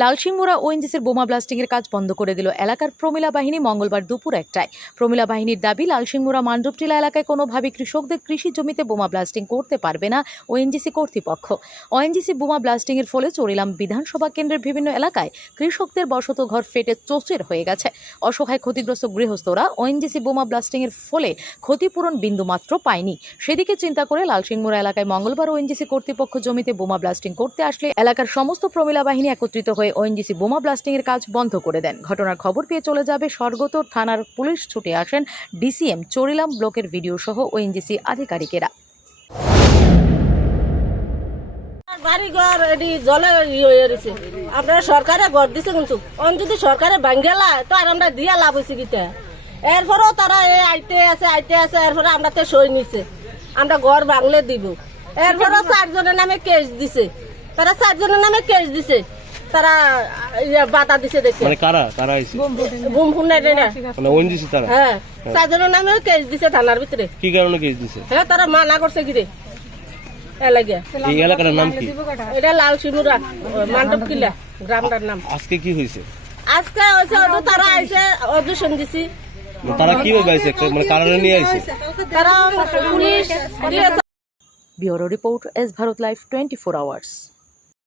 লালসিংমুড়া ওএনজিসির বোমা ব্লাস্টিংয়ের কাজ বন্ধ করে দিল এলাকার প্রমিলা বাহিনী মঙ্গলবার দুপুর একটায়। প্রমিলা বাহিনীর দাবি, লালসিংমুড়া মান্ডবটিলা এলাকায় কোনোভাবে কৃষকদের কৃষি জমিতে বোমা ব্লাস্টিং করতে পারবে না ওএনজিসি কর্তৃপক্ষ। ওএনজিসি বোমা ব্লাস্টিংয়ের ফলে চরিলাম বিধানসভা কেন্দ্রের বিভিন্ন এলাকায় কৃষকদের বসত ঘর ফেটে চোচের হয়ে গেছে। অসহায় ক্ষতিগ্রস্ত গৃহস্থরা ওএনজিসি বোমা ব্লাস্টিংয়ের ফলে ক্ষতিপূরণ বিন্দুমাত্র পায়নি। সেদিকে চিন্তা করে লালসিংমুড়া এলাকায় মঙ্গলবার ওএনজিসি কর্তৃপক্ষ জমিতে বোমা ব্লাস্টিং করতে আসলে এলাকার সমস্ত প্রমিলা বাহিনী একত্রিত হয়ে ওএনজিসি বোমা ব্লাস্টিং এর কাজ বন্ধ করে দেন। ঘটনার খবর পেয়ে চলে যাবে স্বর্গত থানার পুলিশ ছুটে আসেন ডিসিএম চরিলাম ব্লকের ভিডিও সহ ওএনজিসি আধিকারিকেরা। বাড়ি ঘর এটি জলে ইয়ে হয়ে আপনারা সরকারে ঘর দিছে কিন্তু অন যদি সরকারে তো আর আমরা দিয়া লাভ হয়েছে এরপরেও তারা এ আইতে আছে আইতে আছে, এরপরে আমরা তো সই নিছে। আমরা ঘর বাংলে দিব। এরপরেও চারজনের নামে কেস দিছে। তারা চারজনের নামে কেস দিছে। তারা ইয়ে বাতা দিছে দেখে। মানে কারা? কারা আইছে? বুম ফুম নাই না মানে ওএনজিসি তারা? হ্যাঁ। চারজনের নামে কেস দিছে থানার ভিতরে। কি কারণে কেস দিছে? হ্যাঁ তারা মানা করছে কি রে এলাকা এই এলাকার নাম কি? এটা লাল সিমুরা মান্ডব কিল্লা গ্রামটার নাম। আজকে কি হয়েছে আজকে হয়েছে ওটা তারা আইসে অডিশন দিছি। মানে তারা কীভাবে আইছে? মানে কারণে নিয়ে আইছে? তারা police bureau report S Bharat live twenty four hours.